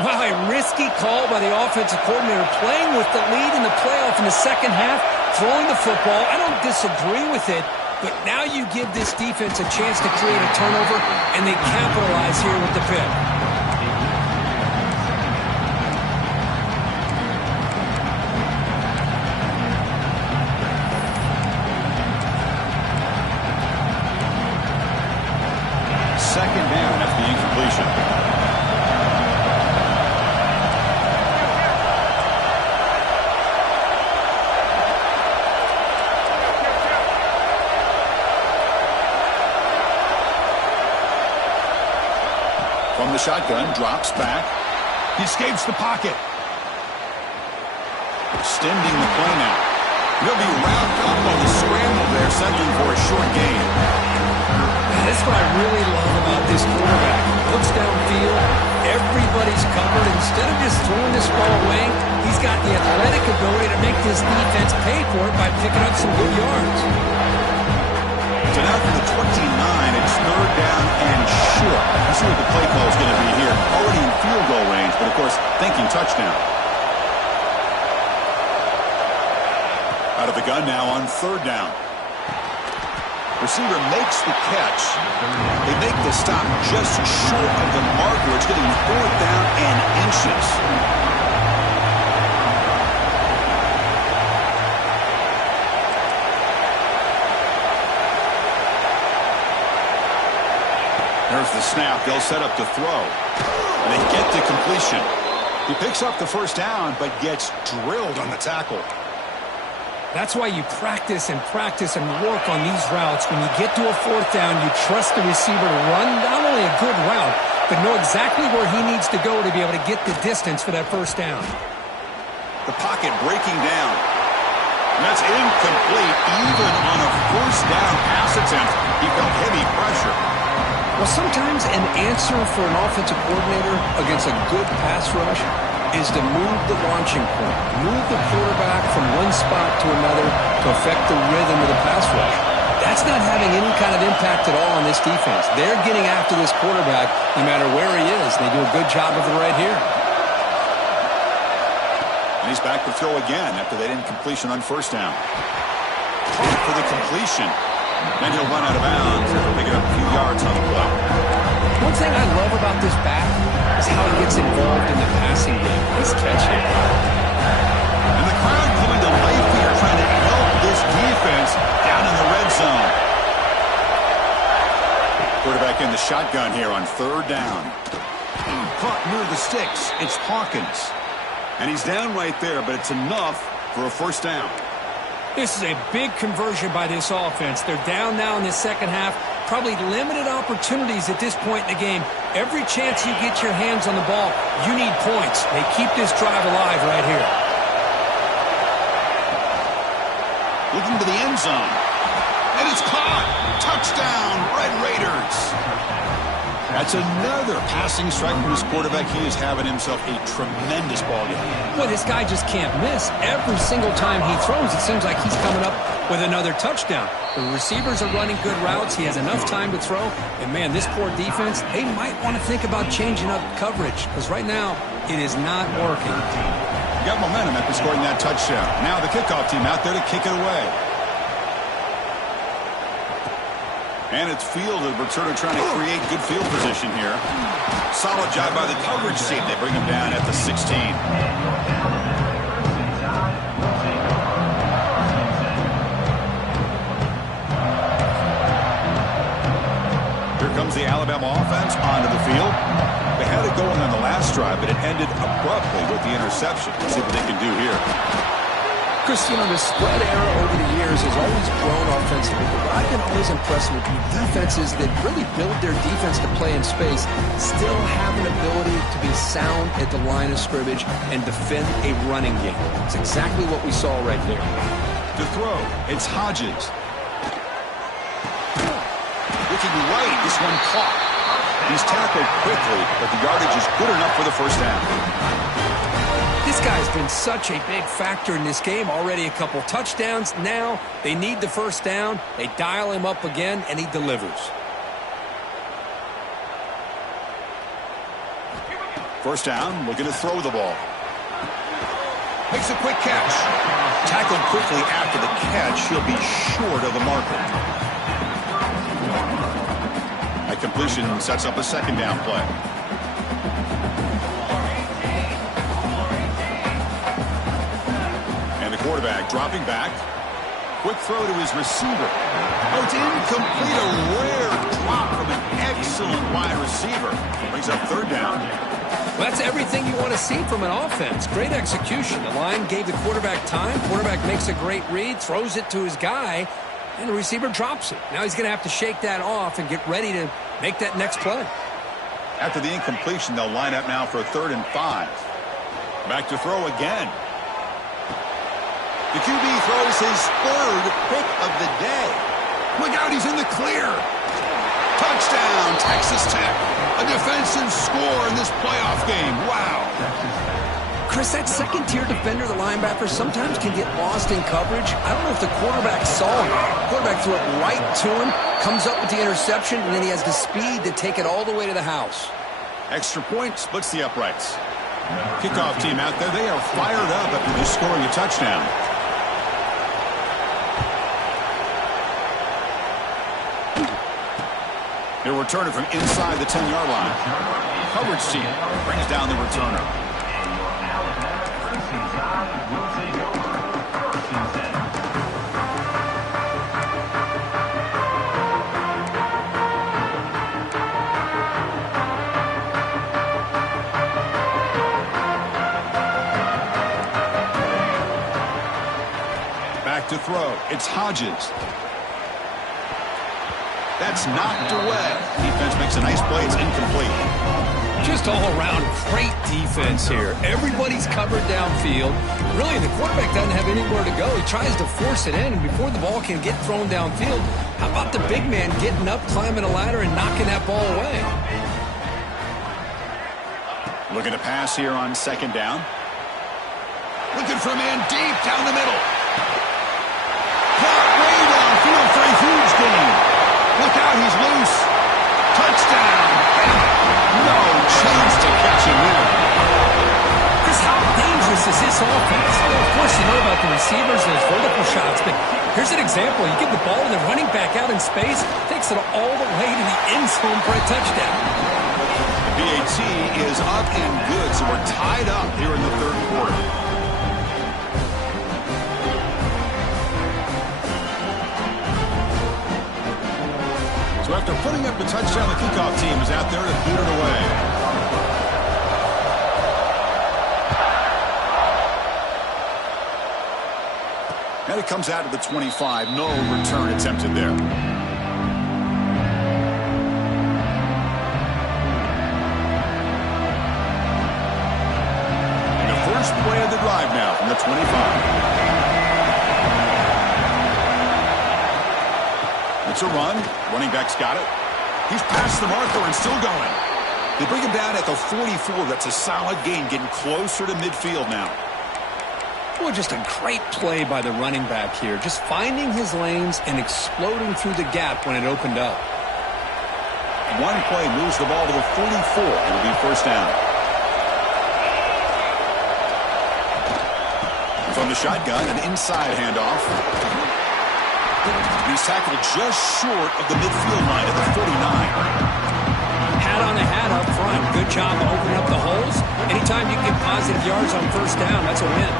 Wow, a risky call by the offensive coordinator, playing with the lead in the playoff in the second half, throwing the football. I don't disagree with it, but now you give this defense a chance to create a turnover, and they capitalize here with the pick. Second down after the incompletion. From the shotgun, drops back. He escapes the pocket. Extending the play now. He'll be wrapped up on the scramble there, settling for a short gain. That's what I really love about this quarterback. Looks downfield, everybody's covered. Instead of just throwing this ball away, he's got the athletic ability to make this defense pay for it by picking up some good yards. So now from the 29, it's third down and short. Let's see what the play call is going to be here. Already in field goal range, but of course, thinking touchdown. Out of the gun now on third down. Receiver makes the catch. They make the stop just short of the marker. It's getting fourth down and inches. There's the snap. They'll set up to throw. And they get the completion. He picks up the first down, but gets drilled on the tackle. That's why you practice and work on these routes. When you get to a fourth down, you trust the receiver to run not only a good route, but know exactly where he needs to go to be able to get the distance for that first down. The pocket breaking down. And that's incomplete. Even on a first down pass attempt, he felt heavy pressure. Well, sometimes an answer for an offensive coordinator against a good pass rush is to move the launching point, move the quarterback from one spot to another to affect the rhythm of the pass rush. That's not having any kind of impact at all on this defense. They're getting after this quarterback no matter where he is. They do a good job of it right here. And he's back to throw again after that incompletion on first down. For the completion. Then he'll run out of bounds after picking up a few yards on the play. One thing I love about this back is how he gets involved in the passing game. Nice catch here. And the crowd coming to life here, trying to help this defense down in the red zone. Quarterback in the shotgun here on third down. Caught near the sticks. It's Hawkins. And he's down right there, but it's enough for a first down. This is a big conversion by this offense. They're down now in the second half. Probably limited opportunities at this point in the game. Every chance you get your hands on the ball, you need points. They keep this drive alive right here. Looking to the end zone. And it's caught. Touchdown, Red Raiders. That's another passing strike from his quarterback. He is having himself a tremendous ball game. Well, this guy just can't miss. Every single time he throws, it seems like he's coming up with another touchdown. The receivers are running good routes. He has enough time to throw. And, man, this poor defense, they might want to think about changing up coverage because right now it is not working. Got momentum after scoring that touchdown. Now the kickoff team out there to kick it away. And it's fielded. Returner trying to create good field position here. Solid job by the coverage team. They bring him down at the 16. Here comes the Alabama offense onto the field. They had it going on the last drive, but it ended abruptly with the interception. Let's see what they can do here. Chris, you know, the spread era over the years has always grown offensively, but what I've been always impressed with defenses that really build their defense to play in space still have an ability to be sound at the line of scrimmage and defend a running game. It's exactly what we saw right there. To throw, it's Hodges. Looking right, this one caught. He's tackled quickly, but the yardage is good enough for the first down. This guy's been such a big factor in this game. Already a couple touchdowns. Now they need the first down. They dial him up again, and he delivers. First down, looking to throw the ball. Makes a quick catch. Tackled quickly after the catch. He'll be short of the marker. That completion sets up a second down play. Quarterback dropping back. Quick throw to his receiver. Oh, it's incomplete. A rare drop from an excellent wide receiver. Brings up third down. Well, that's everything you want to see from an offense. Great execution. The line gave the quarterback time. Quarterback makes a great read, throws it to his guy, and the receiver drops it. Now he's going to have to shake that off and get ready to make that next play. After the incompletion, they'll line up now for a 3rd and 5. Back to throw again. The QB throws his 3rd pick of the day. Look out, he's in the clear. Touchdown, Texas Tech. A defensive score in this playoff game. Wow. Chris, that second-tier defender, the linebacker, sometimes can get lost in coverage. I don't know if the quarterback saw him. The quarterback threw it right to him, comes up with the interception, and then he has the speed to take it all the way to the house. Extra point splits the uprights. Kickoff team out there, they are fired up after just scoring a touchdown. They'll return it from inside the 10-yard line. Coverage team brings down the returner. Back to throw. It's Hodges. That's knocked away. Defense makes a nice play. It's incomplete. Just all around great defense here. Everybody's covered downfield. Really, the quarterback doesn't have anywhere to go. He tries to force it in, and before the ball can get thrown downfield, how about the big man getting up, climbing a ladder, and knocking that ball away? Looking to pass here on 2nd down. Looking for a man deep down the middle. Caught way downfield for a huge gain. Look out, he's loose. Touchdown. No chance to catch him there. Chris, how dangerous is this offense? Well, of course, you know about the receivers and his vertical shots, but here's an example. You give the ball to the running back out in space, takes it all the way to the end zone for a touchdown. The PAT is up and good, so we're tied up here in the 3rd quarter. So after putting up the touchdown, the kickoff team is out there to boot it away. And it comes out to the 25. No return attempted there. And the first play of the drive now from the 25. It's a run. Running back's got it. He's past the marker and still going. They bring him down at the 44. That's a solid gain, getting closer to midfield now. Boy, just a great play by the running back here. Just finding his lanes and exploding through the gap when it opened up. One play moves the ball to the 44. It'll be 1st down. From the shotgun, an inside handoff. He's tackled just short of the midfield line at the 49. Hat on a hat up front. Good job opening up the holes. Anytime you can get positive yards on 1st down, that's a win.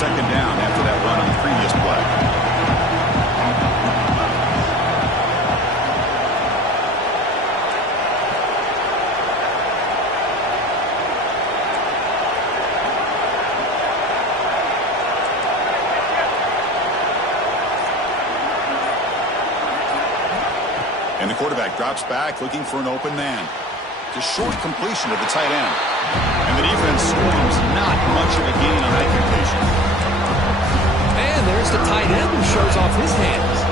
Second down after that run on the previous play. And the quarterback drops back looking for an open man. It's a short completion to the tight end. And the defense scores not much of a gain on that completion. And there's the tight end who shows off his hands.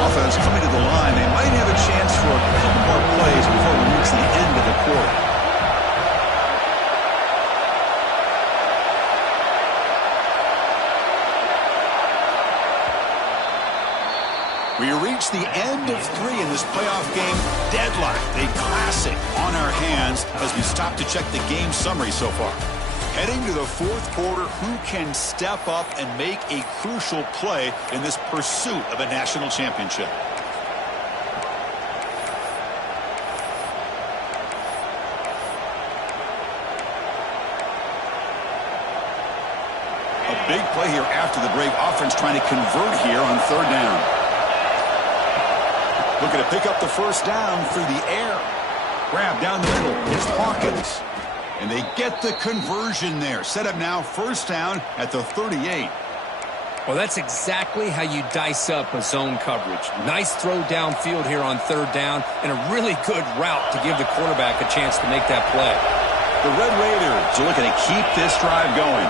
Offense coming to the line. They might have a chance for a couple more plays before we reach the end of the quarter. We reach the end of 3 in this playoff game. Deadlocked, a classic on our hands as we stop to check the game summary so far. Heading to the 4th quarter, who can step up and make a crucial play in this pursuit of a national championship? A big play here after the break. Offense trying to convert here on 3rd down. Looking to pick up the 1st down through the air. Grab down the middle. It's Hawkins. And they get the conversion there. Set up now, first down at the 38. Well, that's exactly how you dice up a zone coverage. Nice throw downfield here on third down, and a really good route to give the quarterback a chance to make that play. The Red Raiders are looking to keep this drive going.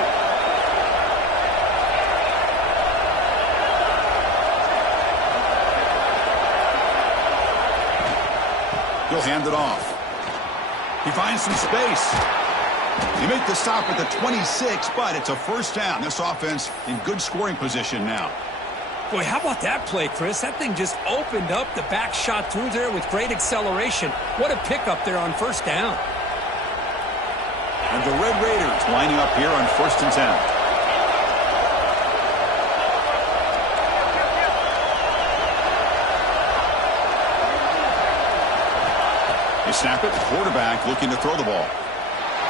He'll hand it off. He finds some space. He made the stop at the 26, but it's a first down. This offense in good scoring position now. Boy, how about that play, Chris? That thing just opened up. The back shot through there with great acceleration. What a pickup there on first down. And the Red Raiders lining up here on first and 10. They snap it. Quarterback looking to throw the ball.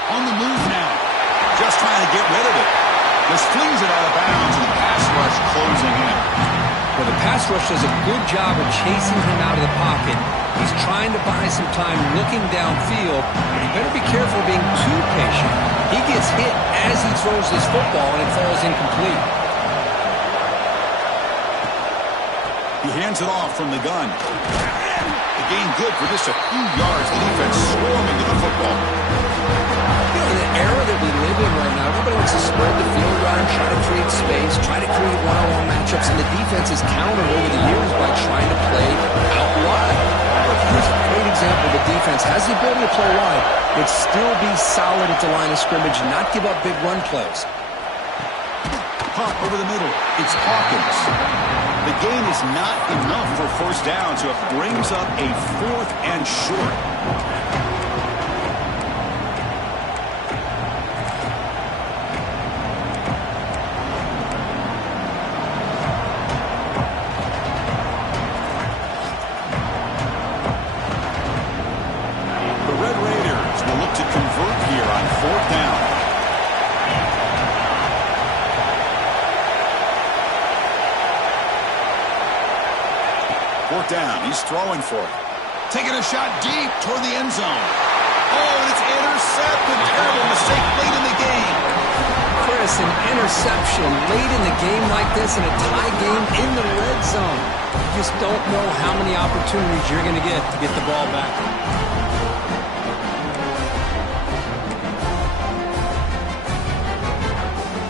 On the move now. Just trying to get rid of it. Just flings it out of bounds, and the pass rush closing in. Well, the pass rush does a good job of chasing him out of the pocket. He's trying to buy some time looking downfield, but he better be careful being too patient. He gets hit as he throws this football, and it falls incomplete. He hands it off from the gun. The gain good for just a few yards. The defense swarming to the football. You know, in the era that we live in right now, everybody wants to spread the field around, try to create space, try to create one-on-one matchups, and the defense has countered over the years by trying to play out wide. But here's a great example. The defense has the ability to play wide, but still be solid at the line of scrimmage and not give up big run plays. Pop over the middle. It's Hawkins. The gain is not enough for first down, so it brings up a fourth and short. The Red Raiders will look to convert here on fourth down. Fourth down. He's throwing for it. Taking a shot deep toward the end zone. Oh, and it's intercepted. Terrible mistake late in the game. Chris, an interception late in the game like this in a tie game in the red zone. You just don't know how many opportunities you're going to get the ball back.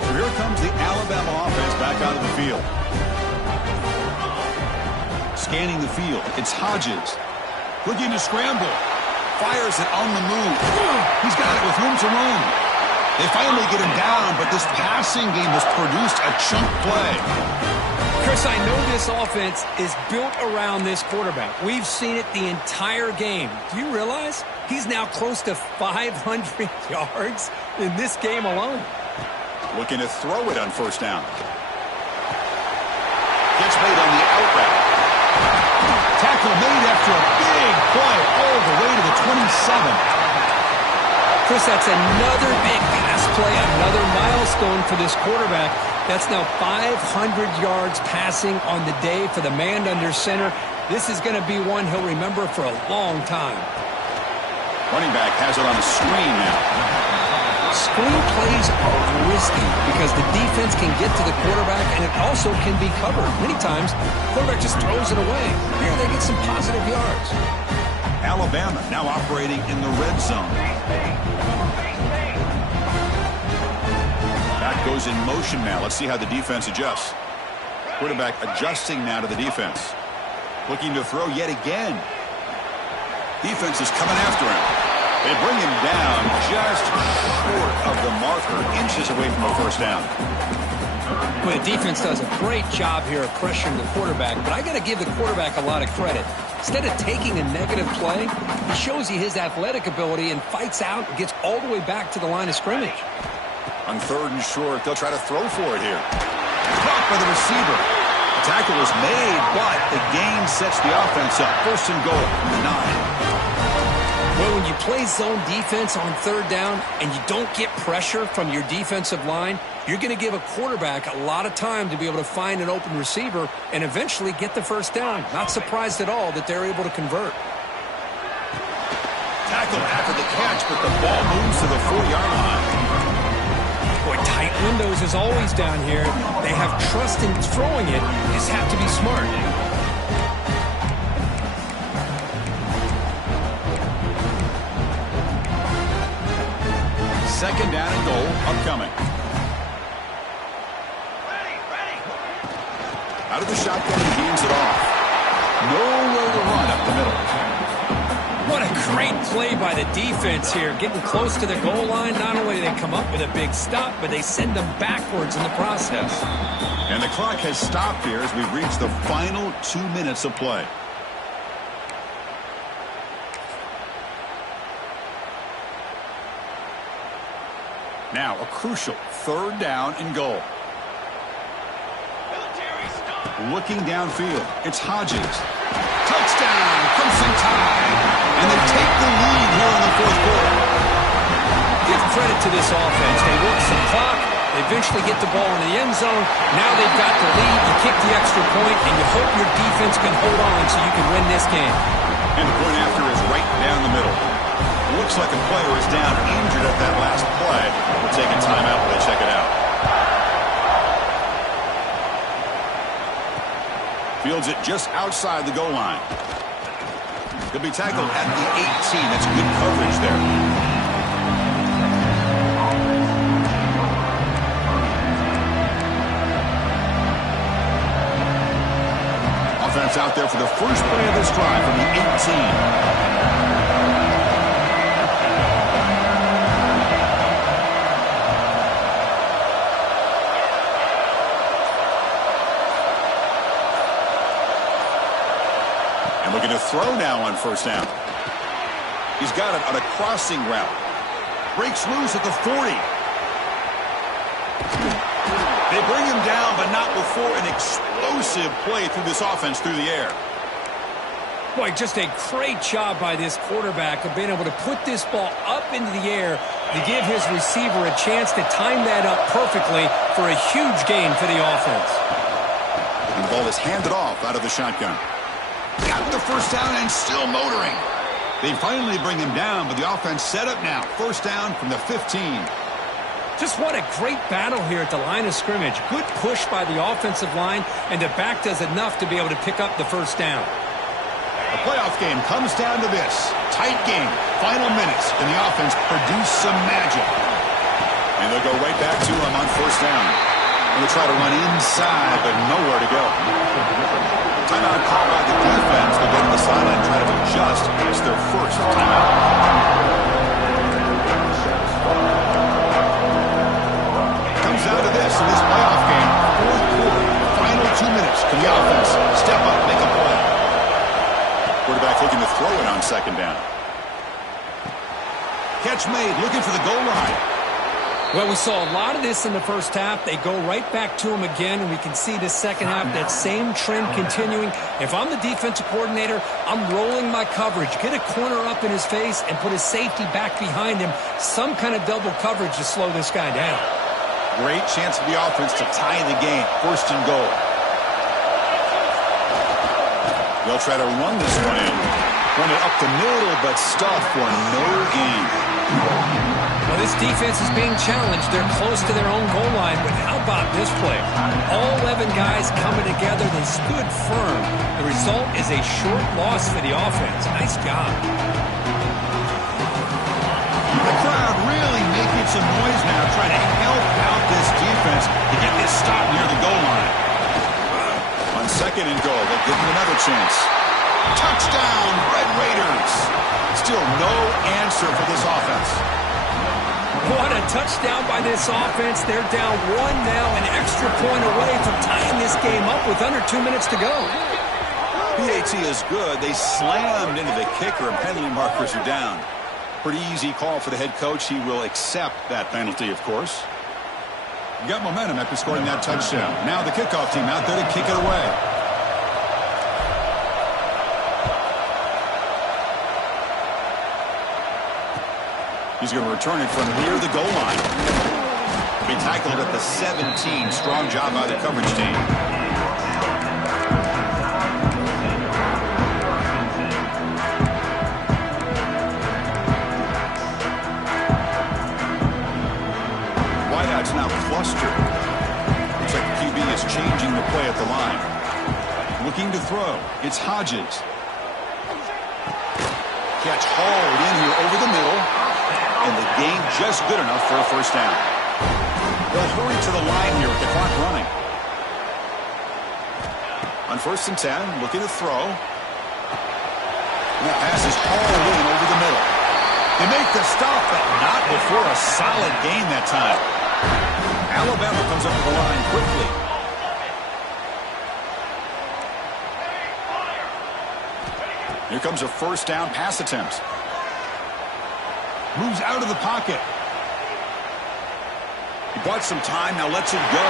So here comes the Alabama offense back out of the field. Scanning the field. It's Hodges. Looking to scramble. Fires it on the move. He's got it with room to roam. They finally get him down, but this passing game has produced a chunk play. Chris, I know this offense is built around this quarterback. We've seen it the entire game. Do you realize he's now close to 500 yards in this game alone? Looking to throw it on first down. Gets made on the out route. Tackle made after a big play all the way to the 27. Chris, that's another big pass play, another milestone for this quarterback. That's now 500 yards passing on the day for the man under center. This is going to be one he'll remember for a long time. Running back has it on a screen now. Screen plays are risky because the defense can get to the quarterback and it also can be covered. Many times, the quarterback just throws it away. Here they get some positive yards. Alabama now operating in the red zone. Back goes in motion now. Let's see how the defense adjusts. Quarterback adjusting now to the defense. Looking to throw yet again. Defense is coming after him. They bring him down just short of the marker, inches away from a first down. Well, the defense does a great job here of pressuring the quarterback, but I got to give the quarterback a lot of credit. Instead of taking a negative play, he shows you his athletic ability and fights out and gets all the way back to the line of scrimmage. On third and short, they'll try to throw for it here. Caught by the receiver. The tackle was made, but the gain sets the offense up. First and goal from the 9. Well, when you play zone defense on third down and you don't get pressure from your defensive line, you're going to give a quarterback a lot of time to be able to find an open receiver and eventually get the first down. Not surprised at all that they're able to convert. Tackle after the catch, but the ball moves to to the 4-yard line. Boy, tight windows is always down here. They have trust in throwing it. You just have to be smart. Second down and goal upcoming. Ready. Out of the shotgun, he gains it off. Nowhere to run up the middle. What a great play by the defense here. Getting close to the goal line, not only do they come up with a big stop, but they send them backwards in the process. And the clock has stopped here as we've reached the final 2 minutes of play. Now a crucial third down and goal. Military stop. Looking downfield, it's Hodges. Touchdown, Crimson Tide. And they take the lead here in the fourth quarter. Give credit to this offense. They work some clock. They eventually get the ball in the end zone. Now they've got the lead. You kick the extra point, and you hope your defense can hold on so you can win this game. And the point after is right down the middle. Looks like a player is down injured at that last play. We're taking time out while they check it out. Fields it just outside the goal line. He'll be tackled at the 18. That's good coverage there. Offense out there for the first play of this drive from the 18. Looking to throw now on first down. He's got it on a crossing route. Breaks loose at the 40. They bring him down, but not before an explosive play through this offense through the air. Boy, just a great job by this quarterback of being able to put this ball up into the air to give his receiver a chance to time that up perfectly for a huge gain for the offense. And the ball is handed off out of the shotgun. Got the first down and still motoring. They finally bring him down, but the offense set up now. First down from the 15. Just what a great battle here at the line of scrimmage. Good push by the offensive line, and the back does enough to be able to pick up the first down. The playoff game comes down to this. Tight game, final minutes, and the offense produce some magic. And they'll go right back to him on first down. They'll try to run inside, but nowhere to go. Timeout called by the defense. They'll go to the sideline and try to adjust. It's their first timeout. Comes down to this in this playoff game. Fourth quarter, final 2 minutes. Can the offense step up, make a play? Quarterback looking to throw it on second down. Catch made, looking for the goal line. Well, we saw a lot of this in the first half. They go right back to him again, and we can see the second half, that same trend continuing. If I'm the defensive coordinator, I'm rolling my coverage. Get a corner up in his face and put his safety back behind him. Some kind of double coverage to slow this guy down. Great chance for the offense to tie the game. First and goal. They'll try to run this one in. Run it up the middle, but stuff for no gain. Well, this defense is being challenged. They're close to their own goal line, but how about this play? All 11 guys coming together. They stood firm. The result is a short loss for the offense. Nice job. The crowd really making some noise now, trying to help out this defense to get this stop near the goal line. On second and goal, they'll give him another chance. Touchdown, Red Raiders. Still no answer for this offense. What a touchdown by this offense. They're down one now, an extra point away from tying this game up with under 2 minutes to go. PAT is good. They slammed into the kicker, and penalty markers are down. Pretty easy call for the head coach. He will accept that penalty, of course. You got momentum after scoring that touchdown. Now the kickoff team out there to kick it away. He's going to return it from near the goal line. Be tackled at the 17. Strong job by the coverage team. play at the line. Looking to throw. It's Hodges. Catch hauled in here over the middle. And the gain just good enough for a first down. They'll hurry to the line here with the clock running. On 1st and 10, looking to throw. And the pass is hauled in over the middle. They make the stop, but not before a solid gain that time. Alabama comes up to the line quickly. Here comes a first down pass attempt. Moves out of the pocket. He bought some time, now lets it go.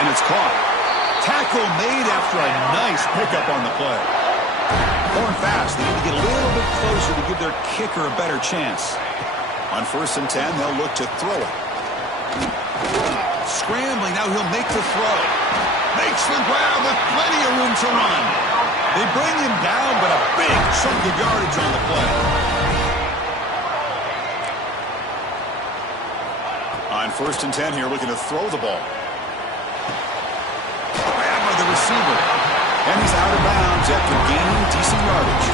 And it's caught. Tackle made after a nice pickup on the play. Going fast, they need to get a little bit closer to give their kicker a better chance. On 1st and 10, they'll look to throw it. Scrambling, now he'll make the throw. Makes the grab with plenty of room to run. They bring him down, but a big chunk of yardage on the play. On 1st and 10 here, looking to throw the ball. Grab by the receiver. And he's out of bounds after gaining decent yardage.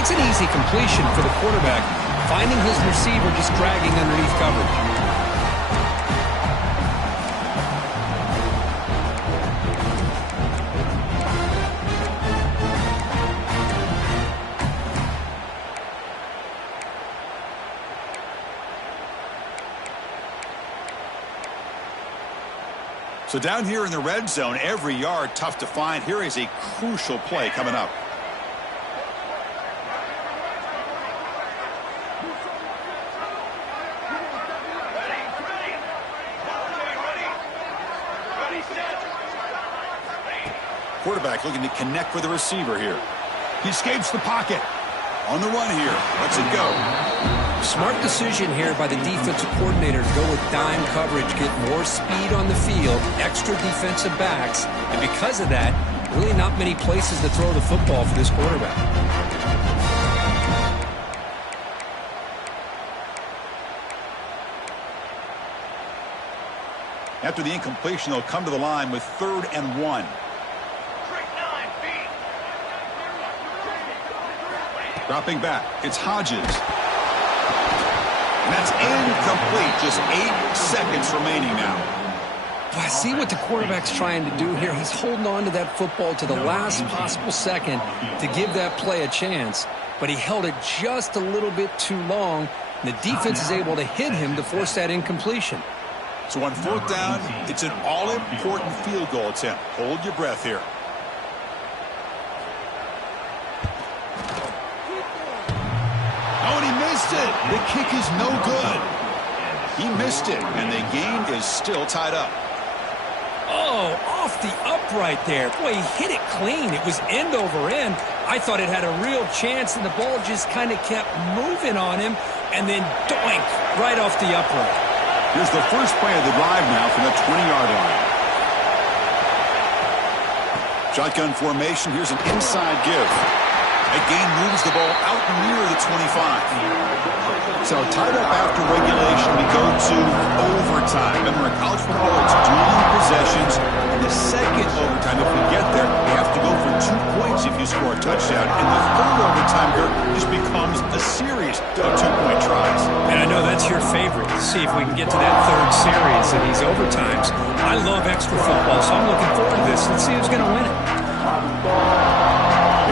It's an easy completion for the quarterback, finding his receiver just dragging underneath coverage. So down here in the red zone, every yard tough to find. Here is a crucial play coming up. Quarterback looking to connect with the receiver here. He escapes the pocket. On the run here. Lets it go. Smart decision here by the defensive coordinator to go with dime coverage, get more speed on the field, extra defensive backs, and because of that, really not many places to throw the football for this quarterback. After the incompletion, they'll come to the line with 3rd and 1. Dropping back, it's Hodges. And that's incomplete. Just 8 seconds remaining now. I see what the quarterback's trying to do here. He's holding on to that football to the last possible second to give that play a chance. But he held it just a little bit too long. And the defense is able to hit him to force that incompletion. So on 4th down, it's an all-important field goal attempt. Hold your breath here. It. The kick is no good. He missed it, and the game is still tied up. Oh, off the upright there. Boy, he hit it clean. It was end over end. I thought it had a real chance, and the ball just kind of kept moving on him, and then doink, right off the upright. Here's the first play of the drive now from the 20-yard line. Shotgun formation. Here's an inside give. Again, moves the ball out near the 25. So tied up after regulation, we go to overtime. Remember, in college football, it's dueling possessions. In the second overtime, if we get there, we have to go for 2 points if you score a touchdown. And the third overtime here just becomes a series of 2-point tries. And I know that's your favorite, to see if we can get to that third series in these overtimes. I love extra football, so I'm looking forward to this. Let's see who's going to win it.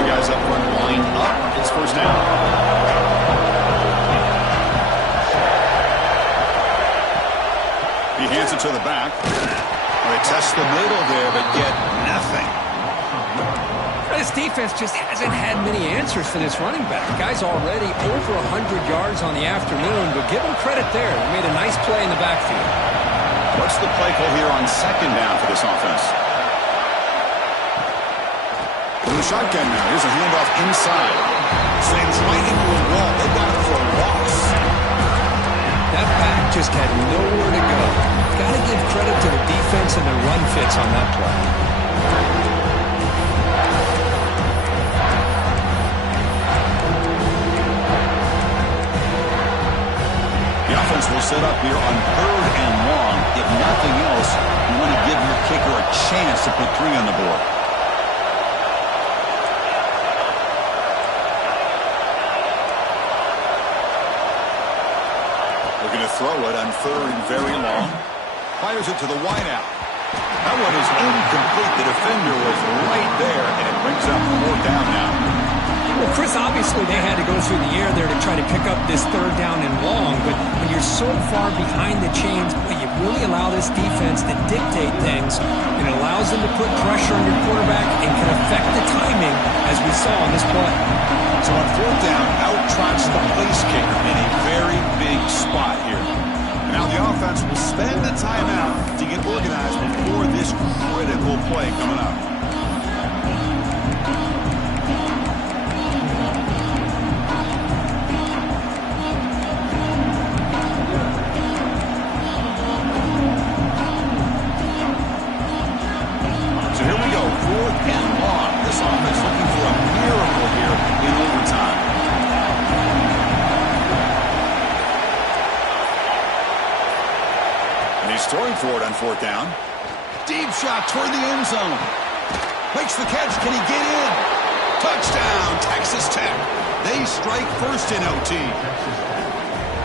Guys up front, line up. It's first down. He hands it to the back. They test the middle there, but get nothing. This defense just hasn't had many answers for this running back. Guy's already over 100 yards on the afternoon, but give him credit there. They made a nice play in the backfield. What's the play call here on 2nd down for this offense? From the shotgun now, here's a handoff inside. Slams right into a wall. They've got it for a loss. That back just had nowhere to go. Got to give credit to the defense and their run fits on that play. The offense will set up here on 3rd and long. If nothing else, you want to give your kicker a chance to put 3 on the board. We're going to throw it on 3rd and very long. Fires it to the wideout. That one is incomplete. The defender was right there, and it brings up 4th down now. Well, Chris, obviously they had to go through the air there to try to pick up this 3rd down and long, but when you're so far behind the chains, you really allow this defense to dictate things, and it allows them to put pressure on your quarterback and can affect the timing, as we saw on this play. So on 4th down, out-trots the place kicker in a very big spot here. Now the offense will spend a timeout to get organized before this critical play coming up. So here we go, 4th and long. This offense looking for a miracle here in overtime. He's throwing for it on 4th down. Deep shot toward the end zone. Makes the catch. Can he get in? Touchdown, Texas Tech. They strike first in OT.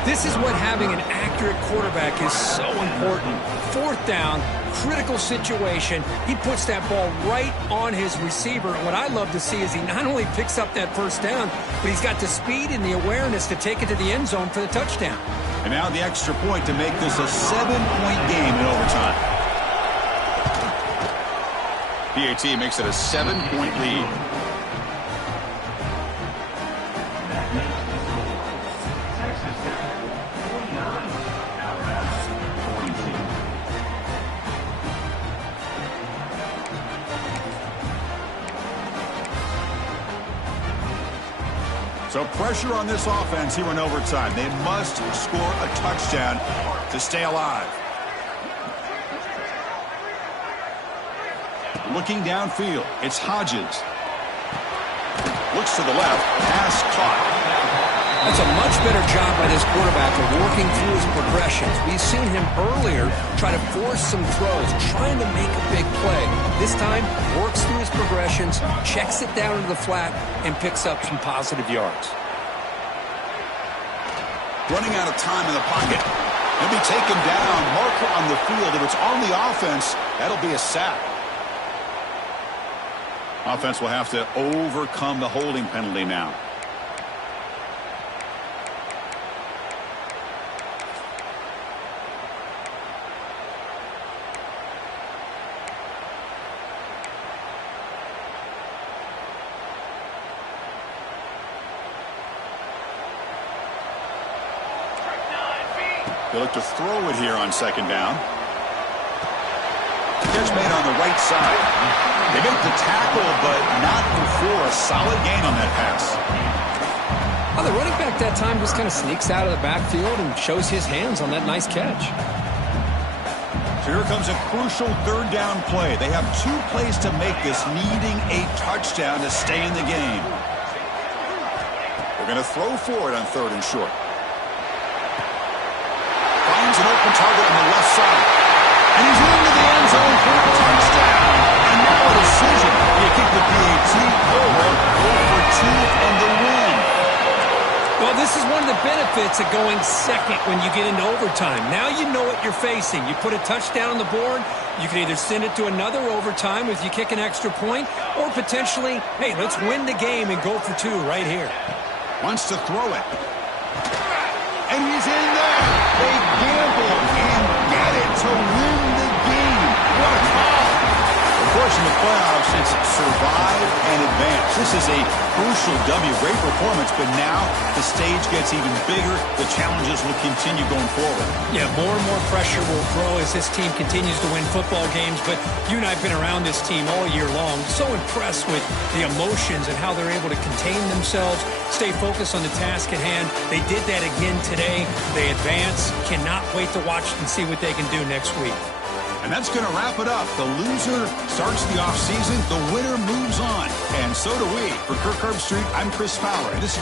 This is what having an accurate quarterback is so important. 4th down, critical situation. He puts that ball right on his receiver. And what I love to see is he not only picks up that 1st down, but he's got the speed and the awareness to take it to the end zone for the touchdown. And now the extra point to make this a 7-point game in overtime. PAT makes it a 7-point lead. So pressure on this offense here in overtime. They must score a touchdown to stay alive. Looking downfield, it's Hodges. Looks to the left, pass caught. That's a much better job by this quarterback of working through his progressions. We've seen him earlier try to force some throws, trying to make a big play. This time, works through his progressions, checks it down into the flat, and picks up some positive yards. Running out of time in the pocket. He'll be taken down. Marker on the field. If it's on the offense, that'll be a sack. Offense will have to overcome the holding penalty now. They look to throw it here on 2nd down. Catch made on the right side. They make the tackle, but not before a solid gain on that pass. Well, the running back that time just kind of sneaks out of the backfield and shows his hands on that nice catch. So here comes a crucial 3rd down play. They have 2 plays to make this, needing a touchdown to stay in the game. They're going to throw for it on 3rd and short. Finds an open target on the left side. And he's into the end zone for a touchdown. And now a decision. You kick the PAT over, 0 for 2 on the win. Well, this is one of the benefits of going second when you get into overtime. Now you know what you're facing. You put a touchdown on the board, you can either send it to another overtime if you kick an extra point, or potentially, hey, let's win the game and go for 2 right here. Wants to throw it. And he's in there. They gamble and get it to win the game. What a call. Of course, in the playoffs, it's survive and advance. This is a crucial W. Great performance, but now the stage gets even bigger. The challenges will continue going forward. Yeah, more and more pressure will grow as this team continues to win football games, but you and I have been around this team all year long. So impressed with the emotions and how they're able to contain themselves, stay focused on the task at hand. They did that again today. They advance. Cannot wait to watch and see what they can do next week. And that's going to wrap it up. The loser starts the offseason. The winner moves on. And so do we. For Kirk Herbstreit, I'm Chris Fowler. And this has been